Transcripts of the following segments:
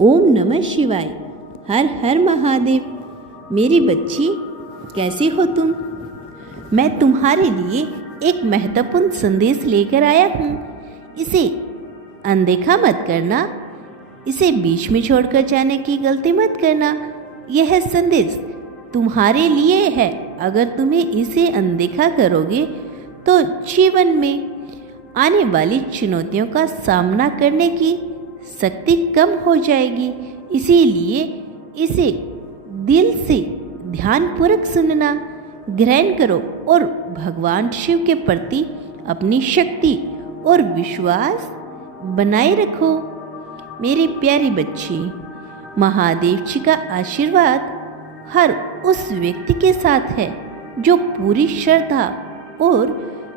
ओम नमः शिवाय। हर हर महादेव। मेरी बच्ची, कैसे हो तुम? मैं तुम्हारे लिए एक महत्वपूर्ण संदेश लेकर आया हूँ। इसे अनदेखा मत करना, इसे बीच में छोड़कर जाने की गलती मत करना। यह संदेश तुम्हारे लिए है। अगर तुम्हें इसे अनदेखा करोगे तो जीवन में आने वाली चुनौतियों का सामना करने की शक्ति कम हो जाएगी। इसीलिए इसे दिल से ध्यानपूर्वक सुनना, ग्रहण करो और भगवान शिव के प्रति अपनी शक्ति और विश्वास बनाए रखो। मेरे प्यारी बच्ची, महादेव जी का आशीर्वाद हर उस व्यक्ति के साथ है जो पूरी श्रद्धा और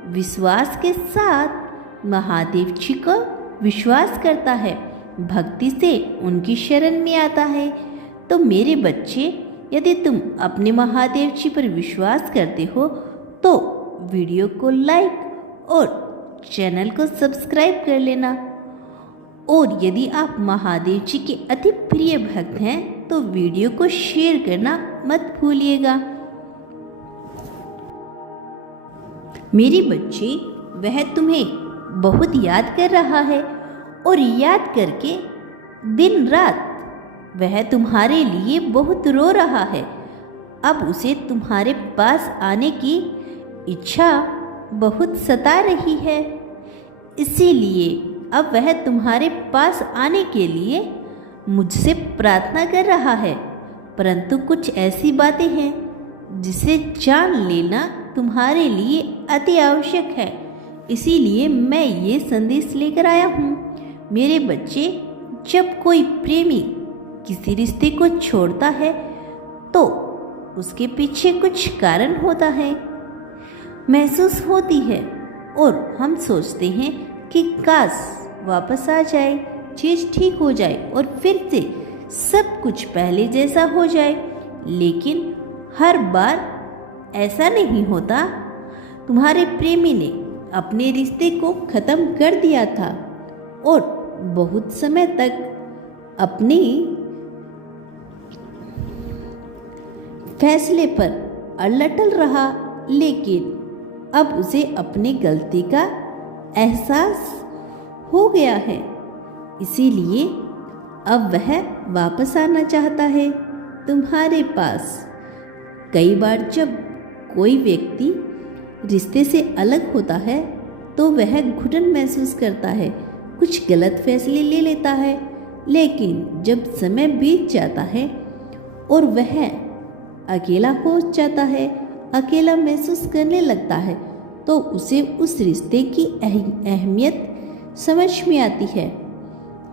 विश्वास के साथ महादेव जी को विश्वास करता है, भक्ति से उनकी शरण में आता है। तो मेरे बच्चे, यदि तुम अपने महादेव जी पर विश्वास करते हो तो वीडियो को लाइक और चैनल को सब्सक्राइब कर लेना। और यदि आप महादेव जी के अति प्रिय भक्त हैं तो वीडियो को शेयर करना मत भूलिएगा। मेरी बच्ची, वह तुम्हें बहुत याद कर रहा है और याद करके दिन रात वह तुम्हारे लिए बहुत रो रहा है। अब उसे तुम्हारे पास आने की इच्छा बहुत सता रही है। इसीलिए अब वह तुम्हारे पास आने के लिए मुझसे प्रार्थना कर रहा है, परंतु कुछ ऐसी बातें हैं जिसे जान लेना तुम्हारे लिए अति आवश्यक है। इसीलिए मैं ये संदेश लेकर आया हूँ। मेरे बच्चे, जब कोई प्रेमी किसी रिश्ते को छोड़ता है तो उसके पीछे कुछ कारण होता है, महसूस होती है और हम सोचते हैं कि काश वापस आ जाए, चीज़ ठीक हो जाए और फिर से सब कुछ पहले जैसा हो जाए। लेकिन हर बार ऐसा नहीं होता। तुम्हारे प्रेमी ने अपने रिश्ते को ख़त्म कर दिया था और बहुत समय तक अपने फैसले पर अड़ल रहा, लेकिन अब उसे अपनी गलती का एहसास हो गया है। इसीलिए अब वह वापस आना चाहता है तुम्हारे पास। कई बार जब कोई व्यक्ति रिश्ते से अलग होता है तो वह घुटन महसूस करता है, कुछ गलत फैसले ले लेता है। लेकिन जब समय बीत जाता है और वह अकेला हो जाता है, अकेला महसूस करने लगता है, तो उसे उस रिश्ते की अहमियत समझ में आती है।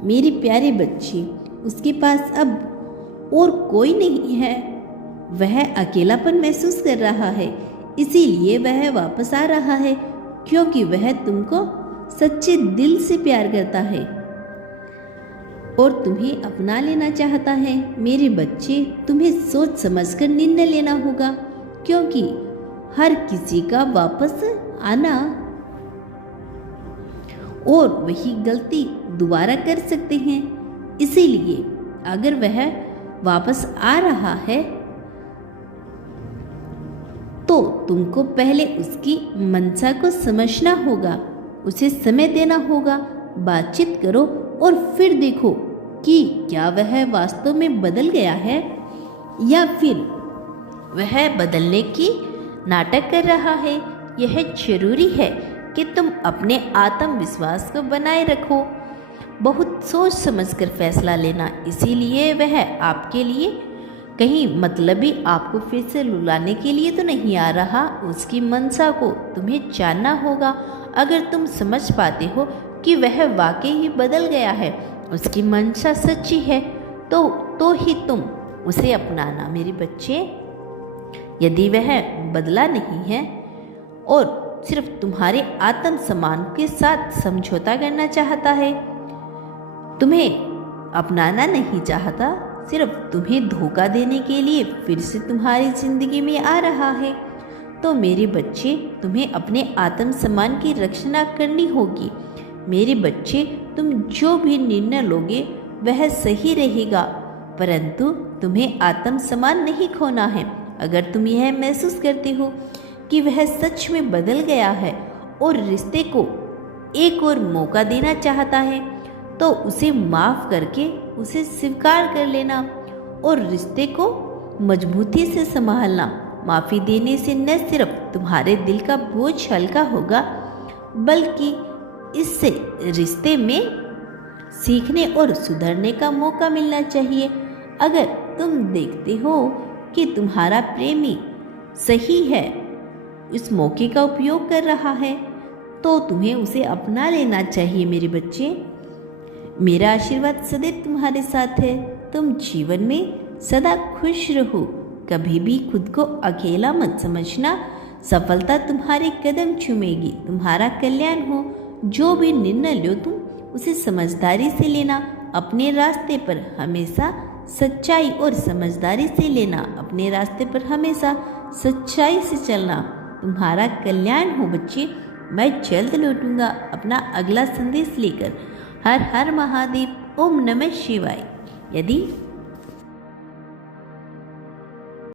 मेरी प्यारी बच्ची, उसके पास अब और कोई नहीं है। वह अकेलापन महसूस कर रहा है, इसीलिए वह वापस आ रहा है, क्योंकि वह तुमको सच्चे दिल से प्यार करता है और तुम्हें अपना लेना चाहता है। मेरे बच्चे, तुम्हें सोच समझकर निर्णय लेना होगा, क्योंकि हर किसी का वापस आना और वही गलती दोबारा कर सकते हैं। इसीलिए अगर वह वापस आ रहा है तो तुमको पहले उसकी मंशा को समझना होगा, उसे समय देना होगा, बातचीत करो और फिर देखो कि क्या वह वास्तव में बदल गया है या फिर वह बदलने की नाटक कर रहा है। यह जरूरी है कि तुम अपने आत्मविश्वास को बनाए रखो। बहुत सोच समझकर फैसला लेना। इसीलिए वह आपके लिए कहीं मतलबी आपको फिर से रुलाने के लिए तो नहीं आ रहा। उसकी मंशा को तुम्हें जानना होगा। अगर तुम समझ पाते हो कि वह वाकई ही बदल गया है, उसकी मंशा सच्ची है, तो ही तुम उसे अपनाना। मेरे बच्चे, यदि वह बदला नहीं है और सिर्फ तुम्हारे आत्मसम्मान के साथ समझौता करना चाहता है, तुम्हें अपनाना नहीं चाहता, सिर्फ तुम्हें धोखा देने के लिए फिर से तुम्हारी जिंदगी में आ रहा है, तो मेरे बच्चे, तुम्हें अपने आत्मसम्मान की रक्षा करनी होगी। मेरे बच्चे, तुम जो भी निर्णय लोगे वह सही रहेगा, परंतु तुम्हें आत्मसम्मान नहीं खोना है। अगर तुम यह महसूस करते हो कि वह सच में बदल गया है और रिश्ते को एक और मौका देना चाहता है, तो उसे माफ़ करके उसे स्वीकार कर लेना और रिश्ते को मजबूती से संभालना। माफ़ी देने से न सिर्फ तुम्हारे दिल का बोझ हल्का होगा, बल्कि इससे रिश्ते में सीखने और सुधरने का मौका मिलना चाहिए। अगर तुम देखते हो कि तुम्हारा प्रेमी सही है, इस मौके का उपयोग कर रहा है, तो तुम्हें उसे अपना लेना चाहिए मेरे बच्चे। मेरा आशीर्वाद सदैव तुम्हारे साथ है। तुम जीवन में सदा खुश रहो, कभी भी खुद को अकेला मत समझना। सफलता तुम्हारे कदम चूमेगी, तुम्हारा कल्याण हो। जो भी निर्णय लो तुम उसे समझदारी से लेना। अपने रास्ते पर हमेशा सच्चाई और समझदारी से लेना। अपने रास्ते पर हमेशा सच्चाई से चलना। तुम्हारा कल्याण हो बच्चे। मैं जल्द लौटूंगा अपना अगला संदेश लेकर। हर हर महादेव। ओम नमः शिवाय। यदि